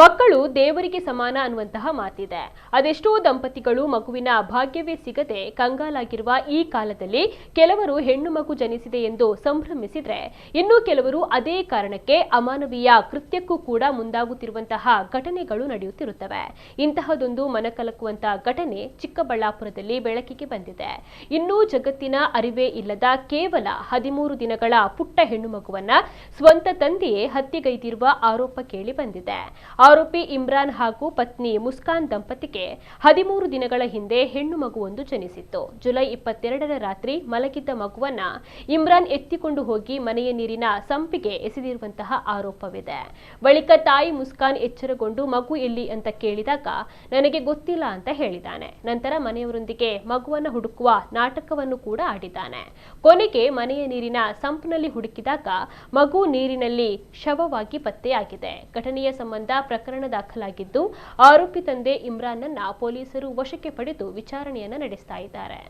ಮಕ್ಕಳು ದೇವರಿಗೆ ಸಮಾನ ಅನ್ನುವಂತಹ ಮಾತಿದೆ. ಅದೆಷ್ಟೋ ದಂಪತಿಗಳು ಮಗುವಿನ ಭಾಗ್ಯವೇ ಸಿಗದೆ ಕಂಗಾಲಾಗಿರುವ ಈ ಕಾಲದಲ್ಲಿ ಕೆಲವರು ಹೆಣ್ಣು ಮಗು ಜನಿಸಿದೆ ಎಂದು ಸಂಭ್ರಮಿಸಿದ್ರೆ, ಇನ್ನು ಕೆಲವರು ಅದೇ ಕಾರಣಕ್ಕೆ ಅಮಾನವೀಯ ಕೃತ್ಯಕ್ಕೂ ಕೂಡ ಮುಂದಾಗುತ್ತಿರುವಂತಹ ಘಟನೆಗಳು ನಡೆಯುತ್ತಿರುತ್ತವೆ. ಇಂತಹದೊಂದು ಮನಕಲಕುವಂತಹ ಘಟನೆ ಚಿಕ್ಕಬಳ್ಳಾಪುರದಲ್ಲಿ ಬೆಳಕಿಗೆ ಬಂದಿದೆ. ಇನ್ನೂ ಜಗತ್ತಿನ ಅರಿವೇ ಇಲ್ಲದ ಕೇವಲ 13 ದಿನಗಳ ಪುಟ್ಟ ಹೆಣ್ಣು ಮಗುವನ್ನ ಸ್ವಂತ ತಂದೆಯೇ ಹತ್ಯೆಗೈದಿರುವ ಆರೋಪ ಕೇಳಿ ಬಂದಿದೆ. ಆರೋಪಿ ಇಮ್ರಾನ್ ಹಾಗೂ ಪತ್ನಿ ಮುಸ್ಕಾನ್ ದಂಪತಿಗೆ 13 ದಿನಗಳ ಹಿಂದೆ ಹೆಣ್ಣು ಮಗುವೊಂದು ಜನಿಸಿತ್ತು. ಜುಲೈ 22ರ ರಾತ್ರಿ ಮಲಗಿದ್ದ ಮಗುವನ್ನ ಇಮ್ರಾನ್ ಎತ್ತಿಕೊಂಡು ಹೋಗಿ ಮನೆಯ ನೀರಿನ ಸಂಪಿಗೆ ಎಸೆದಿರುವಂತಹ ಆರೋಪವಿದೆ. ಬಳಿಕ ತಾಯಿ ಮುಸ್ಕಾನ್ ಎಚ್ಚರಗೊಂಡು ಮಗು ಎಲ್ಲಿ ಅಂತ ಕೇಳಿದಾಗ ನನಗೆ ಗೊತ್ತಿಲ್ಲ ಅಂತ ಹೇಳಿದ್ದಾನೆ. ನಂತರ ಮನೆಯವರೊಂದಿಗೆ ಮಗುವನ್ನ ಹುಡುಕುವ ನಾಟಕವನ್ನು ಕೂಡ ಆಡಿದ್ದಾನೆ. ಕೊನೆಗೆ ಮನೆಯ ನೀರಿನ ಸಂಪ್ನಲ್ಲಿ ಹುಡುಕಿದಾಗ ಮಗು ನೀರಿನಲ್ಲಿ ಶವವಾಗಿ ಪತ್ತೆಯಾಗಿದೆ. ಘಟನೆಯ ಸಂಬಂಧ ಪ್ರಕರಣ ದಾಖಲಾಗಿದ್ದು, ಆರೋಪಿ ತಂದೆ ಇಮ್ರಾನ್ನನ್ನ ಪೊಲೀಸರು ವಶಕ್ಕೆ ಪಡೆದು ವಿಚಾರಣೆಯನ್ನ ನಡೆಸ್ತಾ ಇದ್ದಾರೆ.